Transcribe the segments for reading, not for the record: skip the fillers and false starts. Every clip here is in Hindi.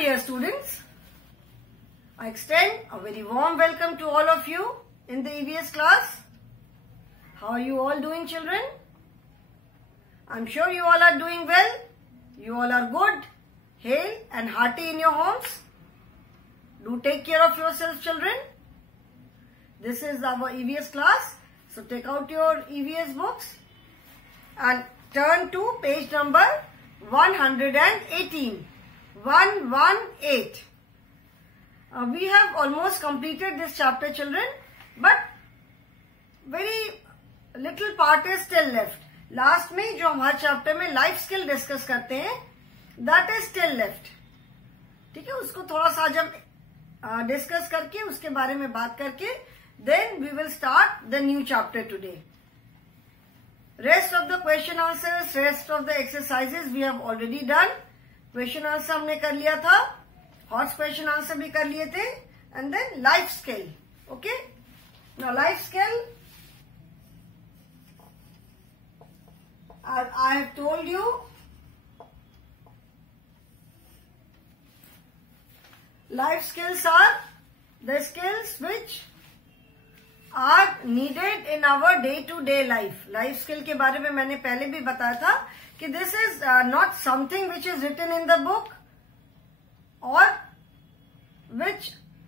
dear students, I extend a very warm welcome to all of you in the EVS class. How are you all doing, children? I'm sure you all are doing well. You all are good, hale and hearty in your homes. Do take care of yourselves, children. This is our EVS class. So take out your EVS books and turn to page number 118. 118. We have almost completed this chapter, children, but very little part is still left. Last में जो हम हर चैप्टर में लाइफ स्किल डिस्कस करते हैं, that is still left. ठीक है, उसको थोड़ा सा जब डिस्कस करके उसके बारे में बात करके then we will start the new chapter today. Rest of the question answers, rest of the exercises we have already done. Question answer हमने कर लिया था, हॉट्स क्वेश्चन आंसर भी कर लिए थे, and then life skill. Okay, now life skill I have told you life skills are the skills which are needed in our day to day life. Life skill के बारे में मैंने पहले भी बताया था कि this is not something which is written in the book और which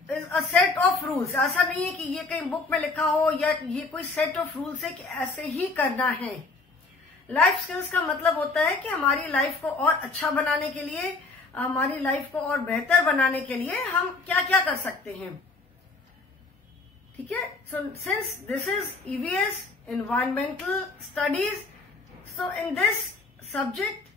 is a set of rules. ऐसा नहीं है कि ये कहीं बुक में लिखा हो या ये कोई सेट ऑफ रूल्स है कि ऐसे ही करना है. लाइफ स्किल्स का मतलब होता है कि हमारी लाइफ को और अच्छा बनाने के लिए, हमारी लाइफ को और बेहतर बनाने के लिए हम क्या क्या कर सकते हैं. ठीक है, so since this is EVS environmental studies, so in this subject,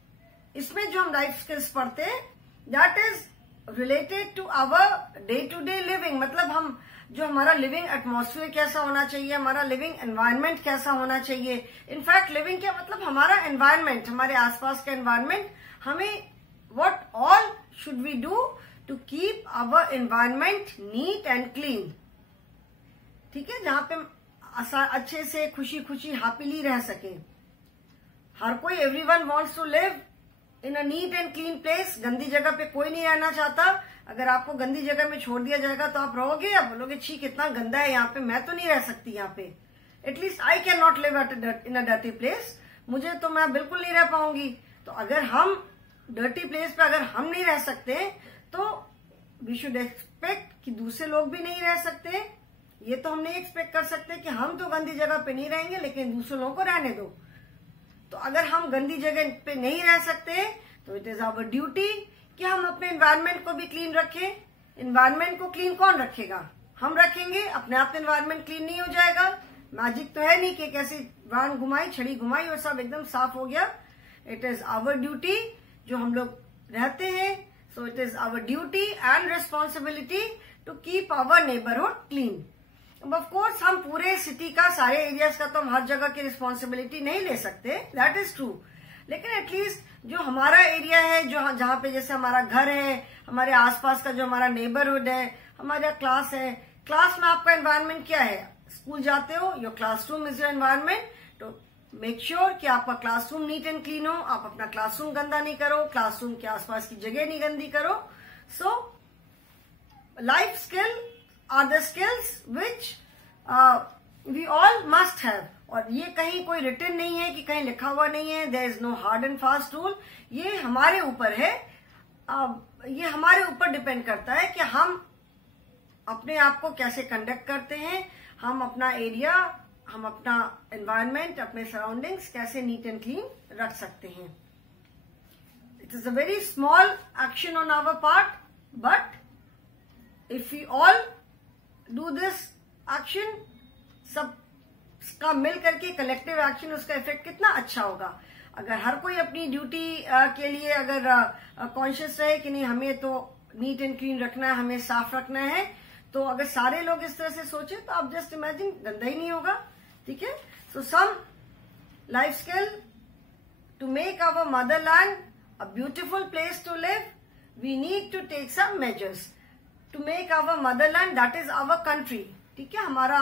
इसमें जो हम लाइफ स्किल्स पढ़ते हैं that is related to our day to day living. मतलब हम जो हमारा लिविंग एटमॉस्फेयर कैसा होना चाहिए, हमारा लिविंग एनवायरनमेंट कैसा होना चाहिए. इनफैक्ट लिविंग क्या मतलब हमारा एनवायरनमेंट, हमारे आसपास का एनवायरनमेंट, हमें what all should we do to keep our environment neat and clean. ठीक है, जहां पे अच्छे से खुशी खुशी हैप्पीली रह सके. हर कोई, everyone wants to live in a neat and clean place. गंदी जगह पे कोई नहीं रहना चाहता. अगर आपको गंदी जगह में छोड़ दिया जाएगा तो आप रहोगे या बोलोगे छी कितना गंदा है यहाँ पे, मैं तो नहीं रह सकती यहाँ पे. At least I can not live in a dirty place. मुझे तो, मैं बिल्कुल नहीं रह पाऊंगी. तो अगर हम डर्टी प्लेस पे अगर हम नहीं रह सकते तो वी शुड एक्सपेक्ट कि दूसरे लोग भी नहीं रह सकते. ये तो हम नहीं एक्सपेक्ट कर सकते कि हम तो गंदी जगह पे नहीं रहेंगे लेकिन दूसरे लोगों को रहने दो. तो अगर हम गंदी जगह पे नहीं रह सकते तो इट इज आवर ड्यूटी कि हम अपने एनवायरनमेंट को भी क्लीन रखें. एनवायरनमेंट को क्लीन कौन रखेगा? हम रखेंगे. अपने आप एनवायरनमेंट क्लीन नहीं हो जाएगा. मैजिक तो है नहीं कि कैसे वान घुमाई, छड़ी घुमाई और सब एकदम साफ हो गया. इट इज आवर ड्यूटी जो हम लोग रहते हैं. So it is our duty and responsibility to keep our neighbourhood clean. अब ऑफकोर्स हम पूरे सिटी का, सारे एरियाज का तो हम हर जगह की रिस्पॉन्सिबिलिटी नहीं ले सकते, दैट इज ट्रू. लेकिन एटलीस्ट जो हमारा एरिया है, जो जहां पे जैसे हमारा घर है, हमारे आसपास का जो हमारा नेबरहुड है, हमारा क्लास है. क्लास में आपका एनवायरनमेंट क्या है? स्कूल जाते हो, your classroom is your environment. तो मेक श्योर कि आपका क्लासरूम नीट एंड क्लीन हो. आप अपना क्लासरूम गंदा नहीं करो, क्लासरूम के आसपास की जगह नहीं गंदी करो. So life skill are the skills which we all must have. और ये कहीं कोई रिटन नहीं है कि कहीं लिखा हुआ नहीं है. there is no hard and fast rule. ये हमारे ऊपर है. ये हमारे ऊपर डिपेंड करता है कि हम अपने आप को कैसे कंडक्ट करते हैं, हम अपना एरिया, हम अपना एनवायरनमेंट, अपने सराउंडिंग्स कैसे नीट एंड क्लीन रख सकते हैं. It is a very small action on our part, but if we all do this action, सबका मिल करके कलेक्टिव एक्शन, उसका इफेक्ट कितना अच्छा होगा. अगर हर कोई अपनी ड्यूटी के लिए अगर कॉन्शियस रहे कि नहीं हमें तो नीट एंड क्लीन रखना है, हमें साफ रखना है, तो अगर सारे लोग इस तरह से सोचे तो आप जस्ट इमेजिन गंदा ही नहीं होगा. ठीक है, so some life skill to make our motherland a beautiful place to live, we need to take some measures to make our motherland, that is our country. ठीक है, हमारा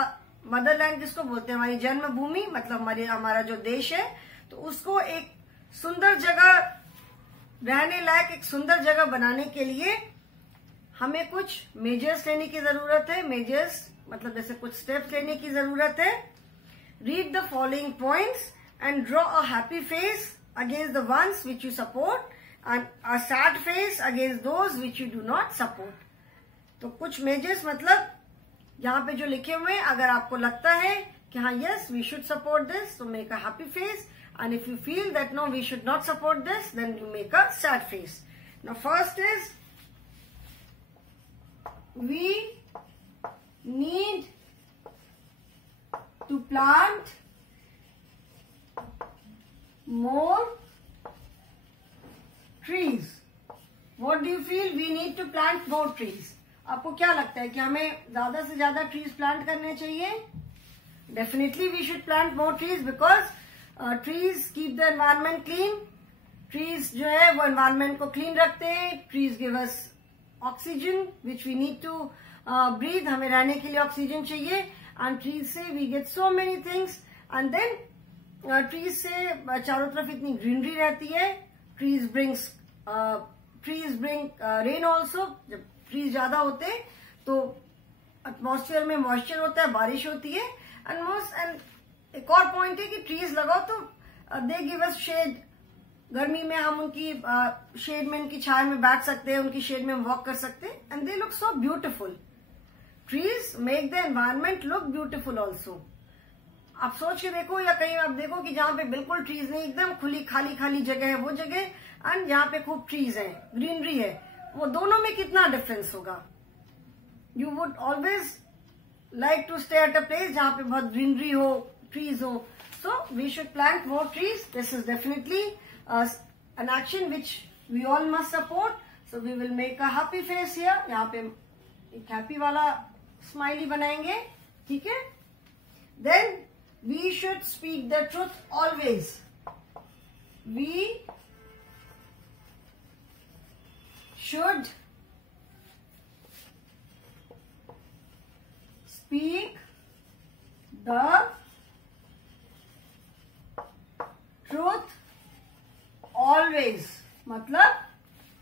मदरलैंड किसको बोलते हैं? हमारी जन्मभूमि, मतलब हमारा जो देश है. तो उसको एक सुंदर जगह, रहने लायक एक सुंदर जगह बनाने के लिए हमें कुछ मेजर्स लेने की जरूरत है। मेजर्स मतलब जैसे कुछ स्टेप्स लेने की जरूरत है। Read the following points and draw a happy face against the ones which you support and a sad face against those which you do not support. तो कुछ मेजर्स मतलब यहाँ पे जो लिखे हुए हैं, अगर आपको लगता है कि हाँ yes we should support this, तो make a happy face, and if you feel that no we should not support this, then you make a sad face. Now first is we need to plant more trees. What do you feel? We need to plant more trees. आपको क्या लगता है कि हमें ज्यादा से ज्यादा ट्रीज प्लांट करने चाहिए? Definitely we should plant more trees because trees keep the environment clean. Trees जो है वो environment को clean रखते हैं. Trees give us oxygen which we need to breathe, हमें रहने के लिए ऑक्सीजन चाहिए। एंड ट्रीज से we get so many things, and then trees से चारों तरफ इतनी ग्रीनरी रहती है। Trees bring rain also. जब ट्रीज ज्यादा होते हैं तो एटमॉस्फेयर में मॉइस्चर होता है, बारिश होती है। एंड एक और पॉइंट है कि ट्रीज लगाओ तो दे गिव अस शेड। गर्मी में हम उनकी शेड में, उनकी छाया में बैठ सकते हैं, उनकी शेड में वॉक कर सकते हैं, and they look so beautiful. Trees make the environment look beautiful also. आप सोच के देखो, या कहीं आप देखो कि जहां पे बिल्कुल ट्रीज नहीं, एकदम खुली खाली खाली जगह है वो जगह, एंड जहां पे खूब ट्रीज है, ग्रीनरी है, वो दोनों में कितना डिफरेंस होगा। You would always like to stay at a place जहां पे बहुत ग्रीनरी हो, ट्रीज हो। So we should plant more trees. This is definitely an action which we all must support. So we will make a happy face here. यहाँ पे एक हैप्पी वाला स्माइली बनाएंगे, ठीक है। Then we should speak the truth always. We should speak the truth always. मतलब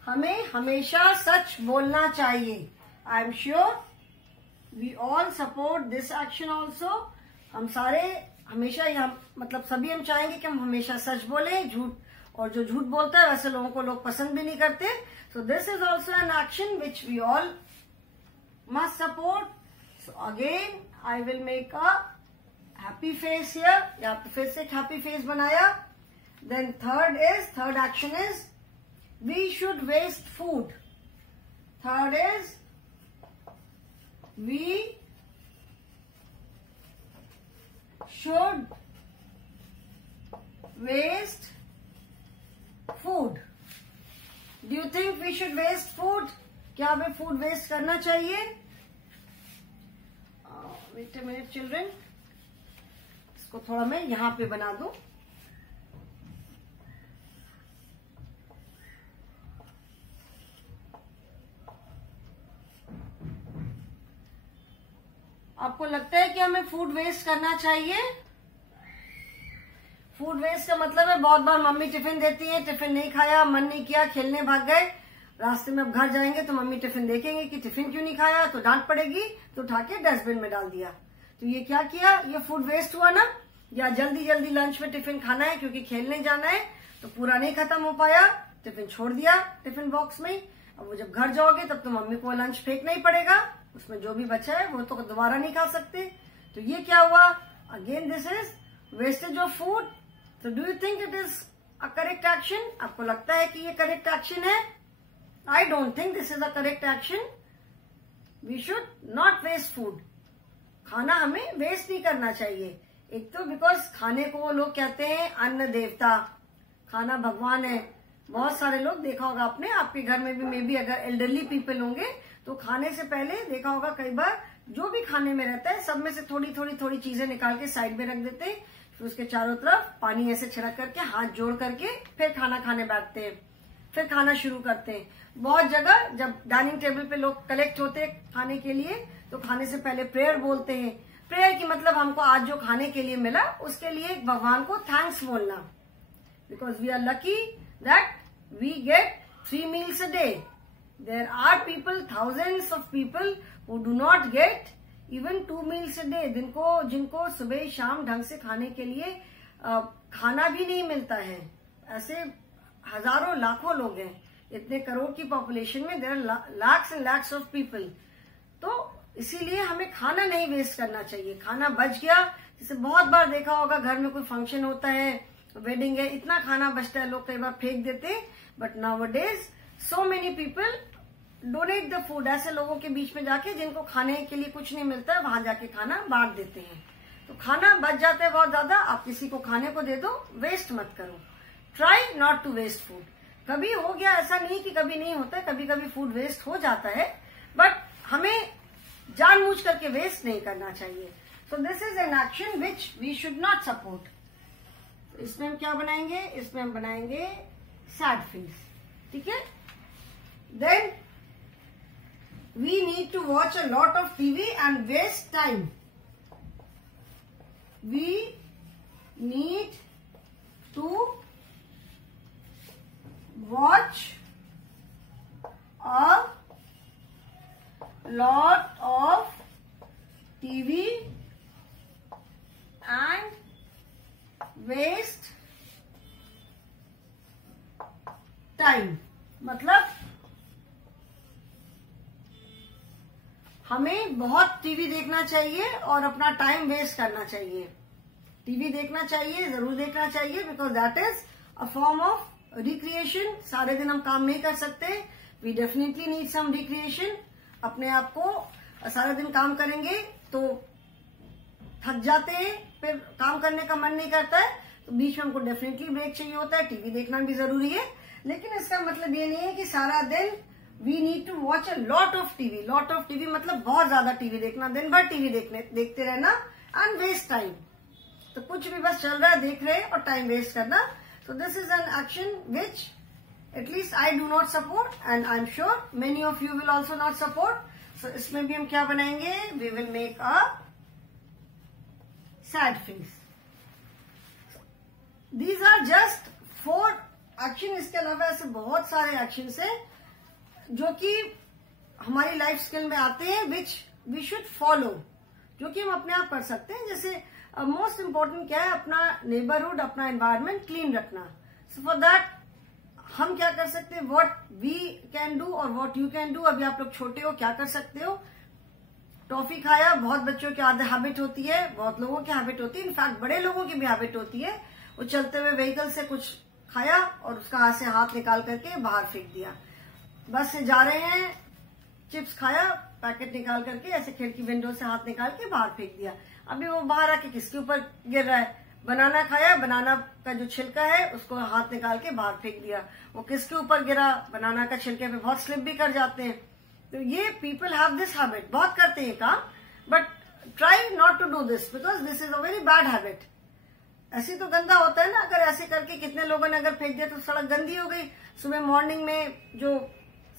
हमें हमेशा सच बोलना चाहिए। I am sure we all support this action also. हम सारे हमेशा मतलब सभी हम चाहेंगे कि हम हमेशा सच बोले। झूठ, और जो झूठ बोलता है वैसे लोगों को लोग पसंद भी नहीं करते। So this is also an action which we all must support. So again I will make a happy face here. यहाँ पे फिर से एक हैप्पी फेस बनाया। Then third action is we should waste food. Third is we should waste food. Do you think we should waste food? क्या हमें फूड वेस्ट करना चाहिए? Wait a minute children. इसको थोड़ा मैं यहाँ पे बना दूं। आपको लगता है कि हमें फूड वेस्ट करना चाहिए? फूड वेस्ट का मतलब है बहुत बार मम्मी टिफिन देती है, टिफिन नहीं खाया, मन नहीं किया, खेलने भाग गए, रास्ते में अब घर जाएंगे तो मम्मी टिफिन देखेंगे कि टिफिन क्यों नहीं खाया, तो डांट पड़ेगी, तो उठा के डस्टबिन में डाल दिया। तो ये क्या किया? ये फूड वेस्ट हुआ ना। या जल्दी जल्दी लंच में टिफिन खाना है क्योंकि खेलने जाना है, तो पूरा नहीं खत्म हो पाया, टिफिन छोड़ दिया टिफिन बॉक्स में। अब वो जब घर जाओगे तब तो मम्मी को लंच फेंकना ही पड़ेगा, उसमें जो भी बचा है वो तो दोबारा नहीं खा सकते। तो ये क्या हुआ? Again this is wastage of food. तो do you think it is a correct action? आपको लगता है कि ये करेक्ट एक्शन है? I don't think this is a correct action. We should not waste food. खाना हमें वेस्ट नहीं करना चाहिए। एक तो बिकॉज खाने को लोग कहते हैं अन्न देवता, खाना भगवान है। बहुत सारे लोग देखा होगा आपने, आपके घर में भी मे बी अगर एल्डरली पीपल होंगे तो खाने से पहले देखा होगा कई बार जो भी खाने में रहता है सब में से थोड़ी थोड़ी थोड़ी चीजें निकाल के साइड में रख देते हैं, फिर उसके चारों तरफ पानी ऐसे छिड़क करके हाथ जोड़ करके फिर खाना खाने बैठते हैं, फिर खाना शुरू करते हैं। बहुत जगह जब डाइनिंग टेबल पे लोग कलेक्ट होते हैं खाने के लिए तो खाने से पहले प्रेयर बोलते हैं। प्रेयर की मतलब हमको आज जो खाने के लिए मिला उसके लिए भगवान को थैंक्स बोलना, because we are lucky that we get 3 meals a day। There are people, thousands of people who do not get even 2 meals a day. जिनको सुबह शाम ढंग से खाने के लिए खाना भी नहीं मिलता है. ऐसे हजारों लाखों लोग हैं. इतने करोड़ की पॉपुलेशन में there are lakhs and lakhs of people. तो इसीलिए हमें खाना नहीं वेस्ट करना चाहिए. खाना बच गया, जैसे बहुत बार देखा होगा घर में कोई फंक्शन होता है, वेडिंग है, इतना खाना बचता है, लोग कई बार फेंक देते. But nowadays so many people donate the food. ऐसे लोगों के बीच में जाके जिनको खाने के लिए कुछ नहीं मिलता है, वहां जाके खाना बांट देते हैं. तो खाना बच जाता है बहुत ज्यादा. आप किसी को खाने को दे दो, वेस्ट मत करो. Try not to waste food. कभी हो गया, ऐसा नहीं कि कभी नहीं होता है, कभी कभी फूड वेस्ट हो जाता है, बट हमें जानबूझ करके वेस्ट नहीं करना चाहिए. So this is an action which we should not support. इसमें हम क्या बनाएंगे? इसमें हम बनाएंगे सैड फेस. ठीक है. Then we need to watch a lot of TV and waste time. We need to watch a lot of TV and waste time. मतलब हमें बहुत टीवी देखना चाहिए और अपना टाइम वेस्ट करना चाहिए. टीवी देखना चाहिए, जरूर देखना चाहिए, because that is a form of recreation. सारे दिन हम काम नहीं कर सकते. We definitely need some recreation. अपने आप को सारा दिन काम करेंगे तो थक जाते हैं, फिर काम करने का मन नहीं करता है, तो बीच में हमको डेफिनेटली ब्रेक चाहिए होता है. टीवी देखना भी जरूरी है, लेकिन इसका मतलब ये नहीं है कि सारा दिन we need to watch a lot of TV. Lot of TV मतलब बहुत ज्यादा टीवी देखना, दिन भर टीवी देखते रहना एंड वेस्ट टाइम. तो कुछ भी बस चल रहा है, देख रहे हैं और टाइम वेस्ट करना. सो this is an action which at least I do not support and I'm sure many of you will also not support. So इसमें भी हम क्या बनाएंगे? We will make a sad face. These are just 4 action. इसके अलावा ऐसे बहुत सारे actions हैं जो कि हमारी लाइफ स्किल में आते हैं, which we should follow, जो कि हम अपने आप कर सकते हैं. जैसे मोस्ट इम्पोर्टेंट क्या है? अपना नेबरहुड, अपना एनवायरमेंट क्लीन रखना. सो फॉर दैट हम क्या कर सकते हैं? व्हाट वी कैन डू और व्हाट यू कैन डू. अभी आप लोग छोटे हो, क्या कर सकते हो? टॉफी खाया, बहुत बच्चों की हैबिट होती है, बहुत लोगों की हैबिट होती है, इनफैक्ट बड़े लोगों की भी हैबिट होती है. वो चलते हुए व्हीकल से कुछ खाया और उसका हाथ से हाथ निकाल करके बाहर फेंक दिया. बस से जा रहे हैं, चिप्स खाया, पैकेट निकाल करके ऐसे खिड़की विंडो से हाथ निकाल के बाहर फेंक दिया. अभी वो बाहर आके किसके ऊपर गिर रहा है? बनाना खाया, बनाना का जो छिलका है उसको हाथ निकाल के बाहर फेंक दिया. वो किसके ऊपर गिरा? बनाना का छिलके पे बहुत स्लिप भी कर जाते हैं. तो ये पीपल हैव दिस हैबिट, बहुत करते हैं काम, but try not to do this because this is a very bad habit. ऐसी तो गंदा होता है ना. अगर ऐसे करके कितने लोगों ने अगर फेंक दिया तो सड़क गंदी हो गई. सुबह मॉर्निंग में जो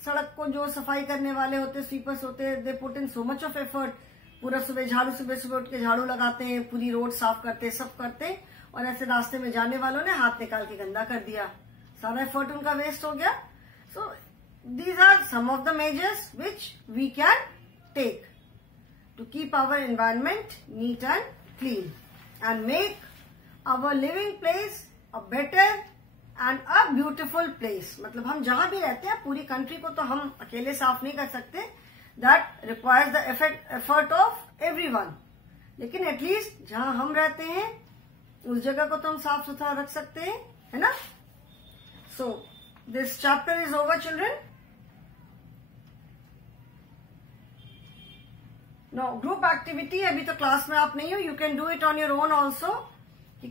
सड़क को जो सफाई करने वाले होते, स्वीपर्स होते, they put in so much of effort. पूरा सुबह सुबह उठ के झाड़ू लगाते हैं, पूरी रोड साफ करते हैं, सब करते हैं, और ऐसे रास्ते में जाने वालों ने हाथ निकाल के गंदा कर दिया. सारा एफर्ट उनका वेस्ट हो गया. So these are some of the measures which we can take to keep our environment neat and clean and make our living place a better and a beautiful place. मतलब हम जहां भी रहते हैं, पूरी कंट्री को तो हम अकेले साफ नहीं कर सकते. That requires the effort of everyone. लेकिन एटलीस्ट जहां हम रहते हैं उस जगह को तो हम साफ सुथरा रख सकते हैं, है ना. So this chapter is over children. No group activity. अभी तो क्लास में आप नहीं हो, you can do it on your own also.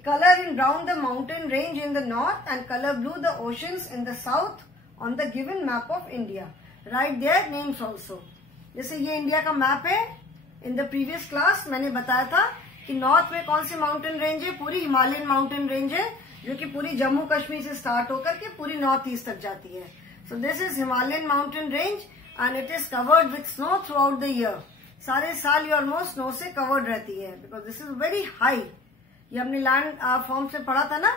Colour in brown the mountain range in the north and colour blue the oceans in the south on the given map of India. Write their names also. जैसे ये इंडिया का मैप है. इन द प्रीवियस क्लास मैंने बताया था कि नॉर्थ में कौन सी माउंटेन रेंज है? पूरी हिमालयन माउंटेन रेंज है, जो कि पूरी जम्मू कश्मीर से स्टार्ट होकर के पूरी नॉर्थ ईस्ट तक जाती है. सो this is Himalayan mountain range and it is covered with snow throughout the year. सारे साल ये ऑलमोस्ट स्नो से कवर्ड रहती है because this is very high. ये हमने लैंड फॉर्म से पढ़ा था ना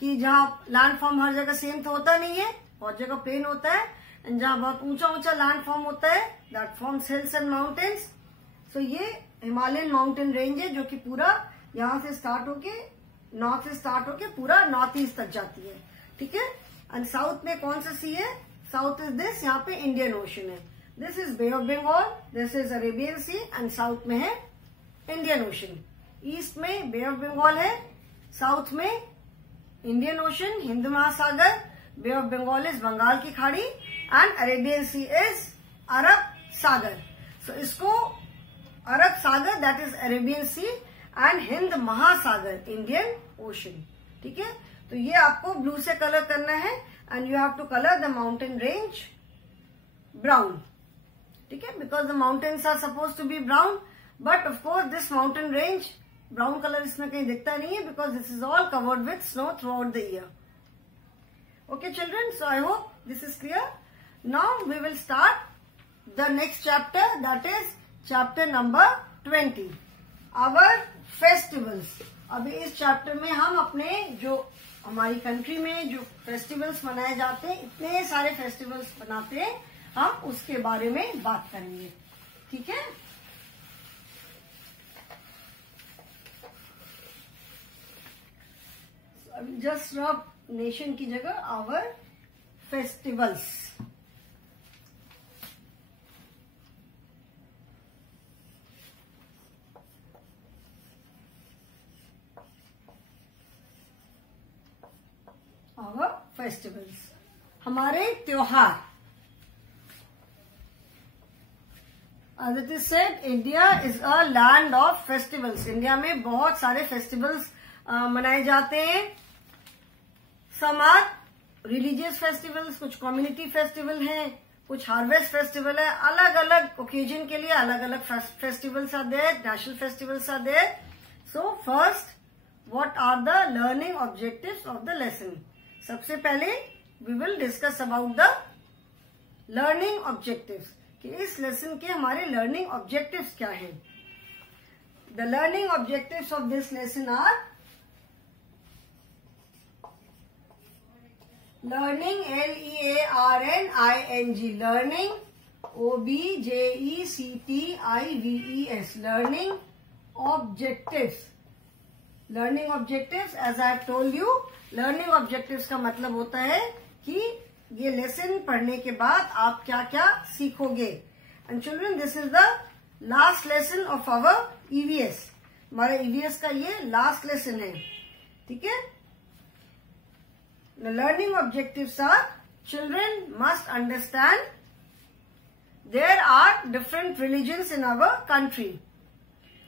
कि जहाँ लैंड फॉर्म हर जगह सेम तो होता नहीं है, बहुत जगह प्लेन होता है, एंड जहाँ बहुत ऊंचा ऊंचा लैंड फॉर्म होता है that forms hills and mountains. So ये हिमालयन माउंटेन रेंज है जो कि पूरा यहाँ से स्टार्ट होके नॉर्थ से स्टार्ट होके पूरा नॉर्थ ईस्ट तक जाती है, ठीक है। एंड साउथ में कौन सा सी है? साउथ इज दिस, यहाँ पे इंडियन ओशन है। This is Bay of Bengal, this is Arabian Sea, and south में है इंडियन ओशन। ईस्ट में बे ऑफ बंगाल है, साउथ में इंडियन ओशन, हिंद महासागर, bay of Bengal is Bengal की खाड़ी, and Arabian Sea is Arab सागर। सो इसको अरब सागर that is Arabian Sea and Hind महासागर इंडियन ओशन, ठीक है। तो ये आपको ब्लू से कलर करना है, and you have to colour the mountain range brown, ठीक है, because the mountains are suppose to be brown, but of course this mountain range brown colour इसमें कहीं दिखता नहीं है because this is all covered with snow throughout the year. Okay children, so I hope this is clear. Now we will start the next chapter, that is chapter number 20, our festivals. अभी इस चैप्टर में हम अपने जो हमारी कंट्री में जो फेस्टिवल्स मनाए जाते हैं, इतने सारे फेस्टिवल्स बनाते हैं, हम उसके बारे में बात करेंगे, ठीक है। जस्ट रब नेशन की जगह आवर फेस्टिवल्स। आवर फेस्टिवल्स, हमारे त्योहार। As it is said, India is a land of festivals. India में बहुत सारे फेस्टिवल्स मनाए जाते हैं। सम आर रिलीजियस फेस्टिवल्स, कुछ कम्युनिटी फेस्टिवल हैं, कुछ हार्वेस्ट फेस्टिवल है। अलग अलग ओकेजन के लिए अलग अलग festivals are there, national festivals are there. So first, what are the learning objectives of the lesson? सबसे पहले we will discuss about the learning objectives, कि इस लेसन के हमारे लर्निंग ऑब्जेक्टिव्स क्या हैं। The learning objectives of this lesson are learning, LEARNING, learning, OBJECTIVES, learning objectives. Learning objectives, as I have told you, learning objectives का मतलब होता है कि ये लेसन पढ़ने के बाद आप क्या क्या सीखोगे। And children, this is the last lesson of our EVS. हमारे ईवीएस का ये लास्ट लेसन है, ठीक है। The learning objectives are, children must understand there are different religions in our country.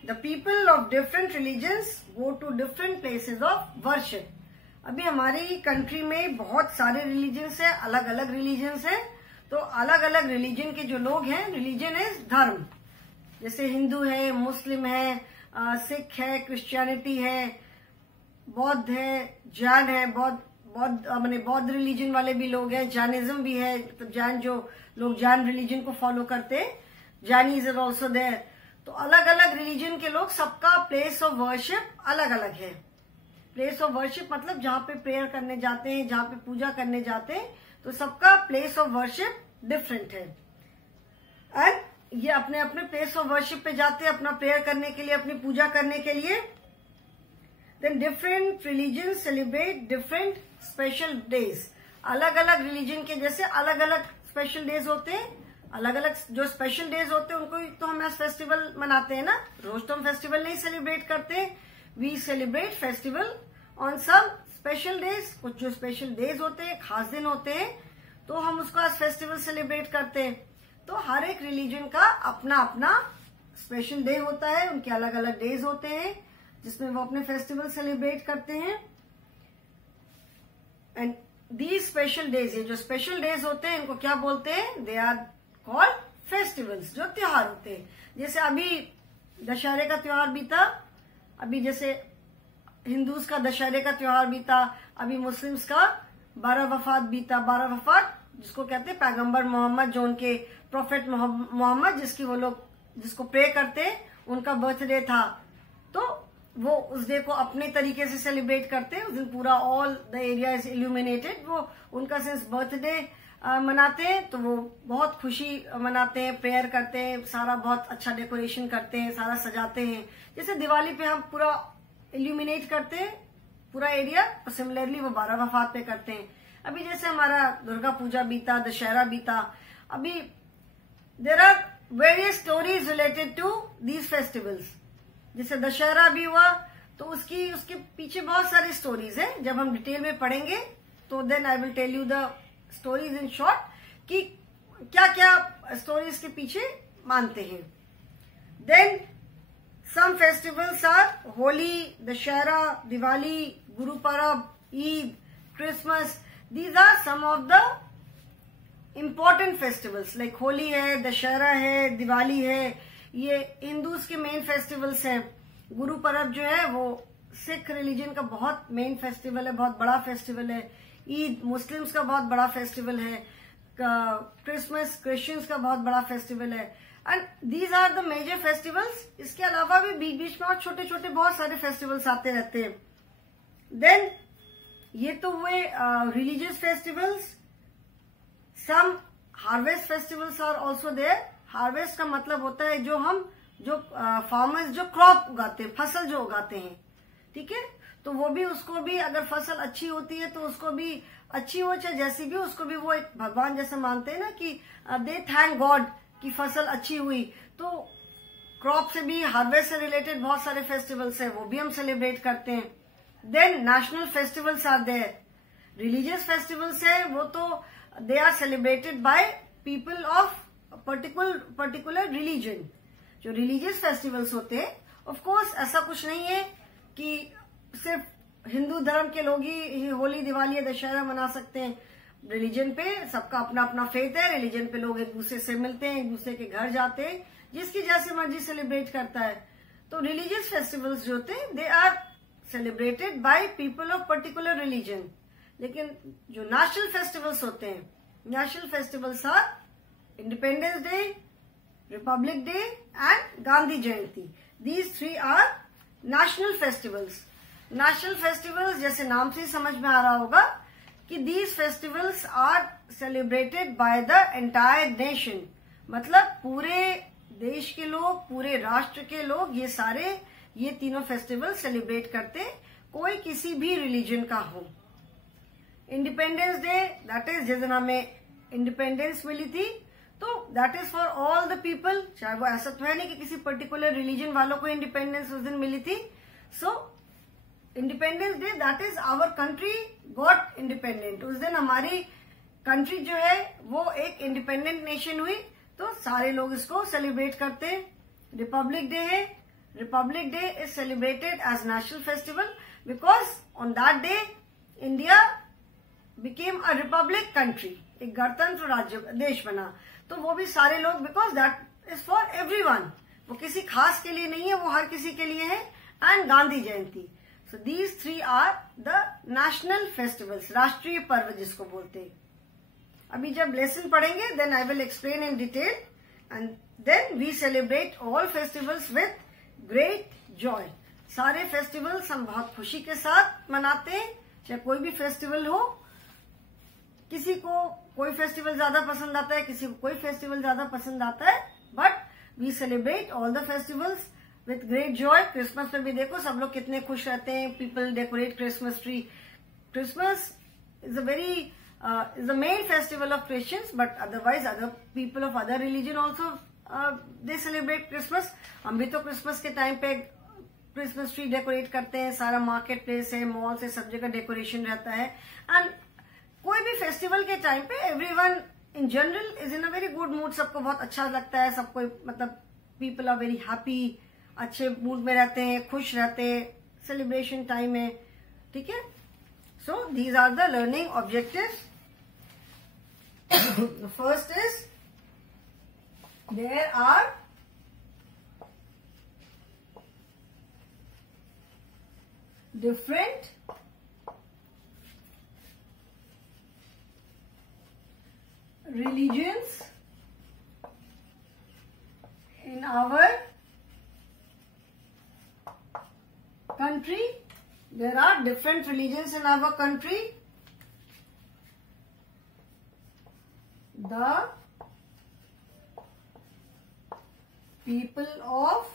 The people of different religions go to different places of worship. अभी हमारी कंट्री में बहुत सारे रिलीजन्स हैं, अलग अलग रिलीजन्स हैं। तो अलग अलग रिलीजन के जो लोग हैं, रिलीजन इज धर्म, जैसे हिंदू है, मुस्लिम है, सिख है, क्रिश्चियनिटी है, बौद्ध है, जैन है, बौद्ध रिलीजन वाले भी लोग हैं, जैनिज्म भी है, तो जैन जो लोग जैन रिलीजन को फॉलो करते हैं, जैनीज इज ऑल्सो देयर। तो अलग अलग रिलीजन के लोग, सबका प्लेस ऑफ वर्शिप अलग अलग है। प्लेस ऑफ वर्शिप मतलब जहां पे प्रेयर करने जाते हैं, जहां पे पूजा करने जाते हैं, तो सबका प्लेस ऑफ वर्शिप डिफरेंट है। एंड ये अपने अपने प्लेस ऑफ वर्शिप पे जाते हैं, अपना प्रेयर करने के लिए, अपनी पूजा करने के लिए। Then different religion celebrate different special days. अलग अलग रिलीजन के जैसे अलग अलग स्पेशल डेज होते हैं, अलग अलग जो स्पेशल डेज होते हैं उनको तो हम एज फेस्टिवल मनाते हैं ना। रोज तो हम फेस्टिवल नहीं सेलिब्रेट करते, we celebrate festival on some special days. कुछ जो स्पेशल डेज होते हैं, खास दिन होते हैं, तो हम उसको आज फेस्टिवल सेलिब्रेट करते हैं। तो हर एक रिलीजन का अपना अपना स्पेशल डे होता है, उनके अलग अलग डेज होते हैं जिसमें वो अपने फेस्टिवल सेलिब्रेट करते हैं। एंड दीज स्पेशल डेज, ये जो स्पेशल डेज होते हैं इनको क्या बोलते हैं? दे आर कॉल्ड फेस्टिवल्स, जो त्योहार होते हैं। जैसे अभी दशहरे का त्योहार बीता, अभी जैसे हिंदूज का दशहरे का त्योहार बीता, अभी मुस्लिम्स का 12 वफात बीता। 12 वफात जिसको कहते हैं पैगंबर मोहम्मद, जो उनके प्रोफेट मोहम्मद जिसकी वो लोग जिसको प्रे करते हैं, उनका बर्थडे था। तो वो उस डे को अपने तरीके से सेलिब्रेट करते हैं। उस दिन पूरा all the area is illuminated. वो उनका सिंस बर्थडे मनाते हैं तो वो बहुत खुशी मनाते हैं, प्रेयर करते हैं, सारा बहुत अच्छा डेकोरेशन करते हैं, सारा सजाते हैं। जैसे दिवाली पे हम पूरा इल्यूमिनेट करते हैं पूरा एरिया, तो सिमिलरली वो 12 वफात पे करते हैं। अभी जैसे हमारा दुर्गा पूजा बीता, दशहरा बीता, अभी there are various stories related to these festivals. जैसे दशहरा भी हुआ तो उसके पीछे बहुत सारी स्टोरीज हैं। जब हम डिटेल में पढ़ेंगे तो then I will tell you the stories in short कि क्या क्या स्टोरीज के पीछे मानते हैं। Then some festivals are Holi, Dussehra, Diwali, Guru Parab, Eid, Christmas. These are some of the important festivals. Like Holi है, दशहरा है, दिवाली है, ये हिंदूज के मेन फेस्टिवल्स हैं। गुरु परब जो है वो सिख रिलीजन का बहुत मेन फेस्टिवल है, बहुत बड़ा फेस्टिवल है। ईद मुस्लिम्स का बहुत बड़ा फेस्टिवल है। क्रिसमस क्रिश्चियंस का बहुत बड़ा फेस्टिवल है। And these are the major festivals. इसके अलावा भी बीच बीच में और छोटे छोटे बहुत सारे फेस्टिवल्स आते रहते हैं। देन ये तो हुए religious festivals. Some harvest festivals are also there. Harvest का मतलब होता है जो फार्मर्स जो क्रॉप उगाते हैं, फसल जो उगाते हैं, ठीक है। तो वो भी उसको भी अगर फसल अच्छी होती है तो उसको भी अच्छी हो चाहे जैसी भी, उसको भी वो एक भगवान जैसे मानते हैं ना कि दे थैंक गॉड कि फसल अच्छी हुई। तो क्रॉप से भी, हार्वेस्ट से रिलेटेड बहुत सारे फेस्टिवल्स है, वो भी हम सेलिब्रेट करते हैं। Then national festivals are there. Religious festivals है वो तो they are celebrated by people of particular religion. जो रिलीजियस फेस्टिवल्स होते हैं, ऑफ कोर्स ऐसा कुछ नहीं है कि सिर्फ हिंदू धर्म के लोग ही होली, दिवाली या दशहरा मना सकते हैं। रिलीजन पे सबका अपना अपना फेथ है। रिलीजन पे लोग एक दूसरे से मिलते हैं, एक दूसरे के घर जाते हैं, जिसकी जैसे मर्जी सेलिब्रेट करता है। तो रिलीजियस फेस्टिवल्स जो होते हैं they are celebrated by people of particular religion. लेकिन जो नेशनल फेस्टिवल्स होते हैं, national festivals are independence day, republic day and Gandhi Jayanti. These 3 are national festivals. National festivals जैसे नाम से ही समझ में आ रहा होगा कि these festivals are celebrated by the entire nation. मतलब पूरे देश के लोग, पूरे राष्ट्र के लोग, ये तीनों फेस्टिवल सेलिब्रेट करते, कोई किसी भी रिलीजन का हो। इंडिपेंडेंस डे दैट इज जिस दिन हमें इंडिपेंडेंस मिली थी, तो that is for all the people. चाहे वो ऐसा तो है नहीं कि किसी पर्टिकुलर रिलीजन वालों को इंडिपेंडेंस उस दिन मिली थी। So Independence Day that is our country got independent. उस दिन हमारी कंट्री जो है वो एक इंडिपेंडेंट नेशन हुई, तो सारे लोग इसको सेलिब्रेट करते हैं। रिपब्लिक डे है। Republic Day is celebrated as national festival because on that day India became a republic country, एक गणतंत्र राज्य देश बना। तो वो भी सारे लोग, because that is for everyone, वो किसी खास के लिए नहीं है, वो हर किसी के लिए है। And Gandhi Jayanti. So these 3 are the national festivals, राष्ट्रीय पर्व जिसको बोलते हैं। अभी जब लेसन पढ़ेंगे then I will explain in detail. And then we celebrate all festivals with great joy. सारे फेस्टिवल्स हम बहुत खुशी के साथ मनाते हैं, चाहे कोई भी फेस्टिवल हो। किसी को कोई फेस्टिवल ज्यादा पसंद आता है, किसी को कोई फेस्टिवल ज्यादा पसंद आता है, but we celebrate all the festivals with great joy. Christmas में भी देखो सब लोग कितने खुश रहते हैं। People decorate Christmas tree. Christmas is the main festival of Christians, but otherwise other people of other religion also they celebrate Christmas. हम भी तो क्रिसमस के टाइम पे क्रिसमस ट्री डेकोरेट करते हैं। सारा मार्केट प्लेस है, मॉल से, सब जगह डेकोरेशन रहता है। एंड कोई भी फेस्टिवल के टाइम पे everyone in general is in a very good mood. सबको बहुत अच्छा लगता है, सबको मतलब पीपल आर वेरी हैप्पी, अच्छे मूड में रहते हैं, खुश रहते हैं, सेलिब्रेशन टाइम है, ठीक है। So these are the learning objectives. First is there are different religions in our country. There are different religions in our country. The people of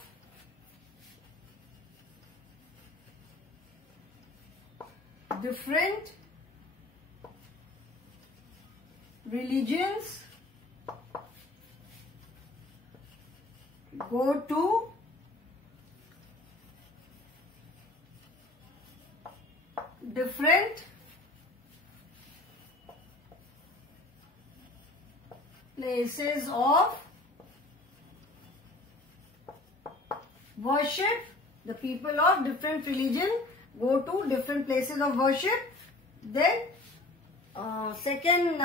different religions go to different places of worship. The people of different religion go to different places of worship. Then second,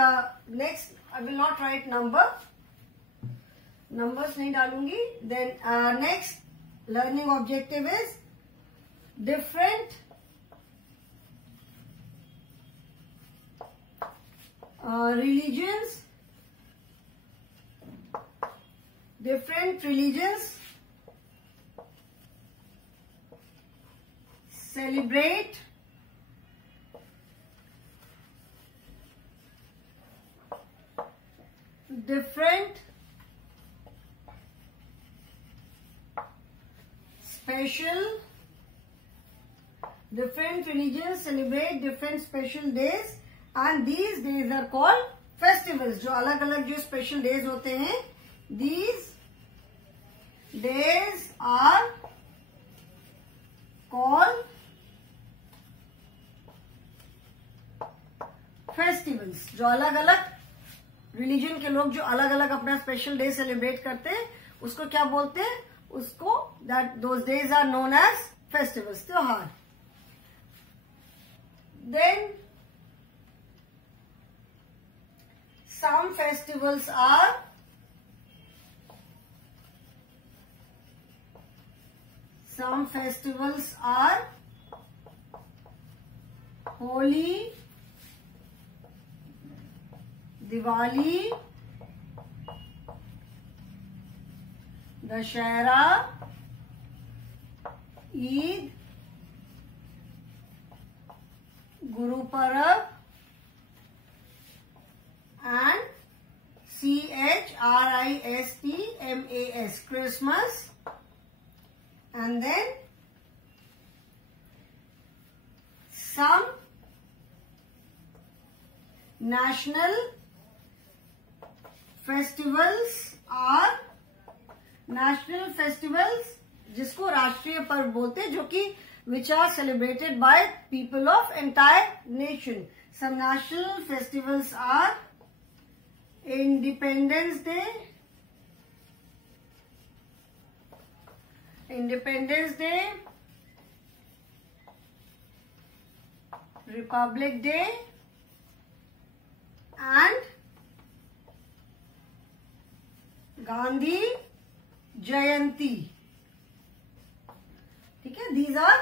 next, I will not write number. Numbers नहीं डालूंगी. Then next learning objective is different religions. Different religions celebrate different special days, and these days are called festivals. जो अलग अलग जो special days होते हैं, these days are called festivals. जो अलग अलग रिलीजन के लोग जो अलग अलग अपना स्पेशल डे सेलिब्रेट करते हैं, उसको क्या बोलते हैं? उसको those days are known as festivals, त्योहार. Then some festivals are Holi, Diwali, Dashera, Eid, Guru Parab, and Christmas, Christmas. And then some national festivals जिसको राष्ट्रीय पर्व बोलते हैं, जो कि which are celebrated by people of entire nation. Some national festivals are Independence Day, Republic Day, and Gandhi Jayanti. ठीक है, these are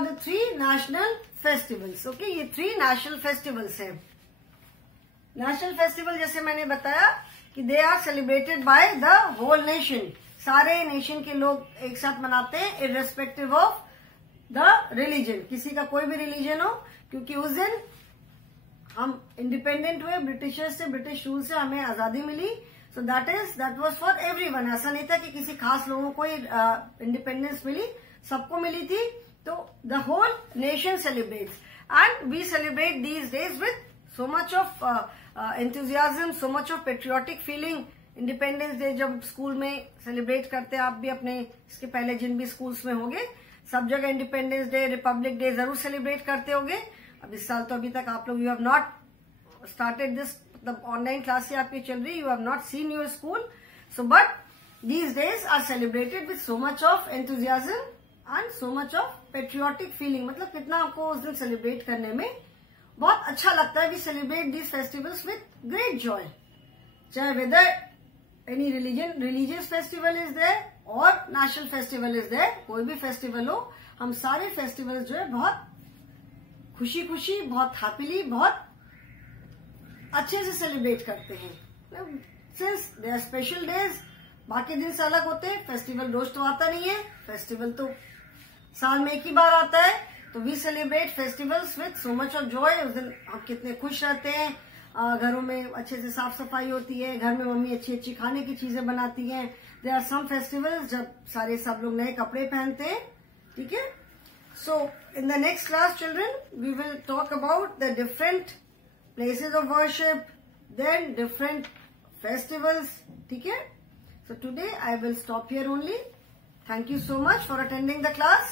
the three national festivals. Okay, ये 3 national festivals हैं. National festival जैसे मैंने बताया कि they are celebrated by the whole nation. सारे नेशन के लोग एक साथ मनाते हैं, irrespective of the religion. किसी का कोई भी रिलीजन हो, क्योंकि उस दिन हम इंडिपेंडेंट हुए ब्रिटिशर्स से, ब्रिटिश रूल से हमें आजादी मिली. So that was for everyone. ऐसा नहीं था कि किसी खास लोगों को इंडिपेंडेंस मिली, सबको मिली थी. तो the whole nation celebrates, and we celebrate these days with so much of enthusiasm, so much of patriotic feeling. Independence Day जब स्कूल में सेलिब्रेट करते हैं, आप भी अपने इसके पहले जिन भी स्कूल्स में होंगे, सब जगह इंडिपेंडेंस डे, रिपब्लिक डे जरूर सेलिब्रेट करते होंगे. अब इस साल तो अभी तक आप लोग you have not started this, मतलब ऑनलाइन क्लासेस आपकी चल रही, you have not seen your school. So but these days are celebrated with so much of enthusiasm and so much of patriotic feeling. मतलब कितना आपको उस दिन सेलिब्रेट करने में बहुत अच्छा लगता है. We celebrate these festivals with great joy. चाहे weather any religious festival is there और नेशनल फेस्टिवल इज देयर, कोई भी फेस्टिवल हो, हम सारे फेस्टिवल्स जो है बहुत खुशी खुशी, बहुत हैप्पीली, बहुत अच्छे से सेलिब्रेट करते हैं. Since they are special days, बाकी दिन से अलग होते हैं। फेस्टिवल रोज तो आता नहीं है, फेस्टिवल तो साल में एक ही बार आता है। तो we celebrate festivals with so much of joy. उस दिन हम कितने खुश रहते हैं, घरों में अच्छे से साफ सफाई होती है, घर में मम्मी अच्छी अच्छी खाने की चीजें बनाती हैं। देयर आर सम फेस्टिवल्स जब सब लोग नए कपड़े पहनते हैं, ठीक है। So in the next class children we will talk about the different places of worship, then different festivals, ठीक है। So today I will stop here only. Thank you so much for attending the class.